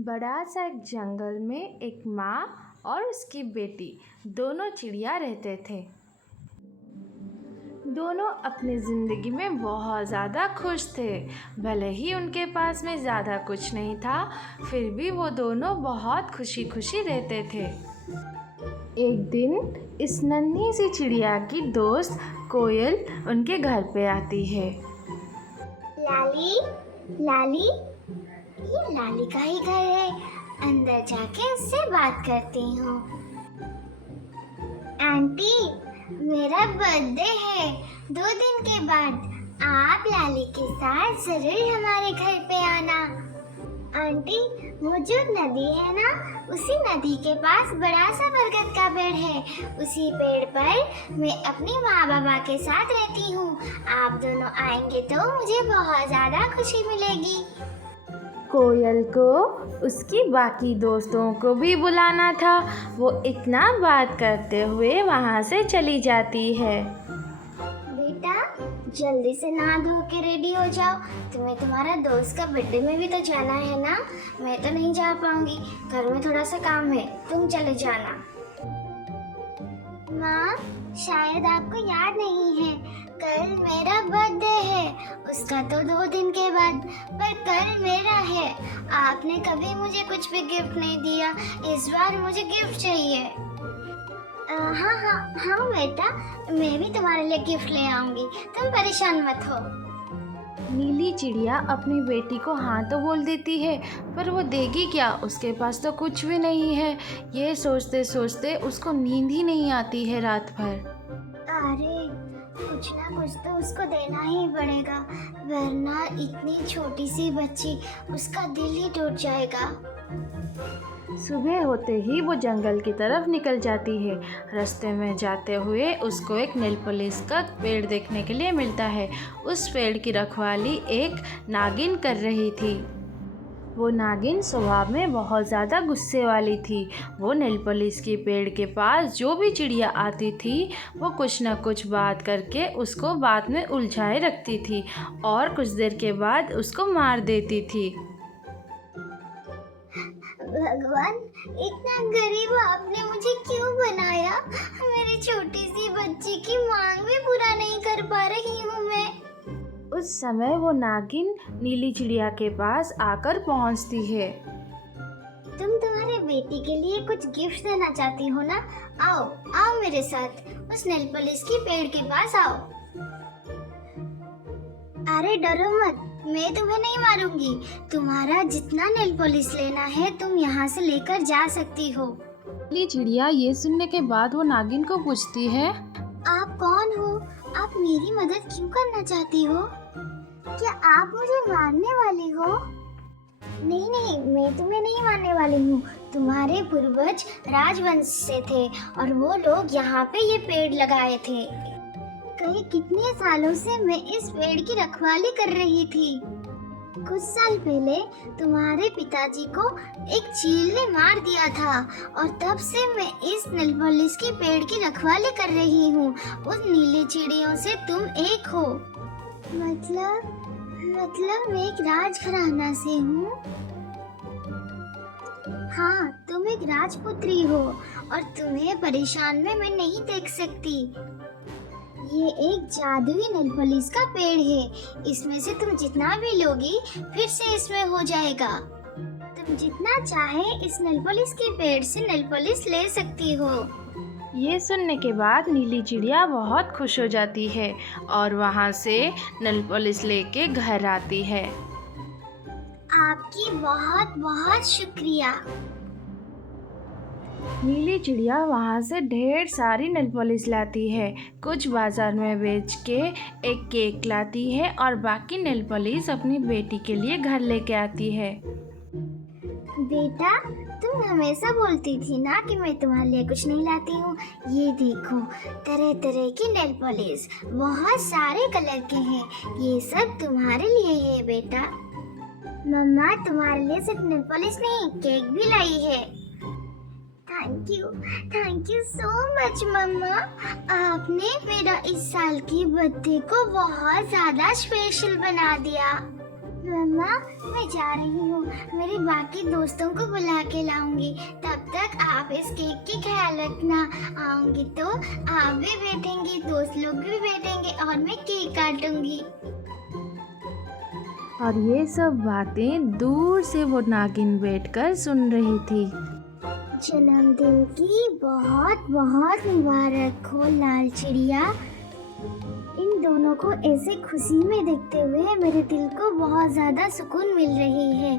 बड़ा सा एक जंगल में एक माँ और उसकी बेटी दोनों चिड़िया रहते थे। दोनों अपनी ज़िंदगी में बहुत ज़्यादा खुश थे। भले ही उनके पास में ज़्यादा कुछ नहीं था, फिर भी वो दोनों बहुत खुशी खुशी रहते थे। एक दिन इस नन्ही सी चिड़िया की दोस्त कोयल उनके घर पे आती है। लाली, लाली, ये लाली का ही घर है। अंदर जाके उससे बात करती हूँ। आंटी, मेरा बर्थडे है। 2 दिन के बाद आप लाली के साथ जरूर हमारे घर पे आना। आंटी, वो जो नदी है ना, उसी नदी के पास बड़ा सा बरगद का पेड़ है। उसी पेड़ पर मैं अपनी माँ बाबा के साथ रहती हूँ। आप दोनों आएंगे तो मुझे बहुत ज़्यादा खुशी मिलेगी। कोयल को उसकी बाकी दोस्तों को भी बुलाना था। वो इतना बात करते हुए वहाँ से चली जाती है। बेटा, जल्दी से नहा धो के रेडी हो जाओ। तुम्हें तुम्हारा दोस्त का बर्थडे में भी तो जाना है ना। मैं तो नहीं जा पाऊंगी, घर में थोड़ा सा काम है, तुम चले जाना। माँ, शायद आपको याद नहीं है, कल मेरा बर्थडे है। उसका तो 2 दिन के बाद, पर कल मेरा है। आपने कभी मुझे कुछ भी गिफ्ट नहीं दिया, इस बार मुझे गिफ्ट चाहिए। हाँ बेटा, मैं भी तुम्हारे लिए गिफ्ट ले आऊंगी, तुम परेशान मत हो। नीली चिड़िया अपनी बेटी को हाँ तो बोल देती है, पर वो देगी क्या, उसके पास तो कुछ भी नहीं है। ये सोचते सोचते उसको नींद ही नहीं आती है रात भर। अरे, कुछ ना कुछ तो उसको देना ही पड़ेगा, वरना इतनी छोटी सी बच्ची, उसका दिल ही टूट जाएगा। सुबह होते ही वो जंगल की तरफ निकल जाती है। रास्ते में जाते हुए उसको एक नीलपॉलिश का पेड़ देखने के लिए मिलता है। उस पेड़ की रखवाली एक नागिन कर रही थी। वो नागिन स्वभाव में बहुत ज़्यादा गुस्से वाली थी। वो नीलपॉलिश के पेड़ के पास जो भी चिड़िया आती थी, वो कुछ न कुछ बात करके उसको बात में उलझाए रखती थी और कुछ देर के बाद उसको मार देती थी। भगवान, इतना गरीब आपने मुझे क्यों बनाया? मेरी छोटी सी बच्ची की मांग भी पूरा नहीं कर पा रही हूँ मैं। उस समय वो नागिन नीली चिड़िया के पास आकर पहुंचती है। तुम तुम्हारे बेटी के लिए कुछ गिफ्ट देना चाहती हो ना? आओ आओ मेरे साथ, उस नीलपॉलिश के पेड़ के पास आओ। अरे डरो मत, मैं तुम्हें नहीं मारूंगी। तुम्हारा जितना नीलपॉलिश लेना है तुम यहाँ से लेकर जा सकती हो। नीली चिड़िया ये सुनने के बाद वो नागिन को पूछती है, आप कौन हो? आप मेरी मदद क्यों करना चाहती हो? क्या आप मुझे मारने वाली हो? नहीं, मैं तुम्हें नहीं मारने वाली हूँ। तुम्हारे पूर्वज राजवंश से थे और वो लोग यहाँ पे ये पेड़ लगाए थे। कई कितने सालों से मैं इस पेड़ की रखवाली कर रही थी। कुछ साल पहले तुम्हारे पिताजी को एक चील ने मार दिया था और तब से मैं इस नीलपॉलिश के पेड़ की रखवाली कर रही हूँ। उन नीली चिड़ियों से तुम एक हो। मतलब मैं एक राजघराना से हूँ। हाँ, तुम एक राजपुत्री हो और तुम्हें परेशान में मैं नहीं देख सकती। ये एक जादुई नीलपॉलिश का पेड़ है। इसमें से तुम जितना भी लोगी फिर से इसमें हो जाएगा। तुम जितना चाहे इस नीलपॉलिश के पेड़ से नीलपॉलिश ले सकती हो। ये सुनने के बाद नीली चिड़िया बहुत खुश हो जाती है और वहाँ से नीलपॉलिश लेके घर आती है। आपकी बहुत बहुत शुक्रिया। नीली चिड़िया वहाँ से ढेर सारी नीलपॉलिश लाती है। कुछ बाजार में बेच के एक केक लाती है और बाकी नीलपॉलिश अपनी बेटी के लिए घर लेके आती है। बेटा, तुम हमेशा बोलती थी ना कि मैं तुम्हारे लिए कुछ नहीं लाती हूँ। ये देखो, तरह तरह की नीलपॉलिश, बहुत सारे कलर के हैं। ये सब तुम्हारे लिए है बेटा। मम्मा तुम्हारे लिए सिर्फ नीलपॉलिश नहीं, केक भी लाई है। थैंक यू सो मच मम्मा। आपने मेरा इस साल की बर्थडे को बहुत ज़्यादा स्पेशल बना दिया। मम्मा मैं जा रही हूँ, मेरे बाकी दोस्तों को बुला के लाऊंगी। तब तक आप इस केक की ख्याल रखना। आऊंगी तो आप भी बैठेंगी, दोस्त लोग भी बैठेंगे और मैं केक काटूंगी। और ये सब बातें दूर से वो नागिन बैठकर सुन रही थी। जन्मदिन की बहुत बहुत मुबारक हो लाल चिड़िया। इन दोनों को ऐसे खुशी में देखते हुए मेरे दिल को बहुत ज़्यादा सुकून मिल रही है।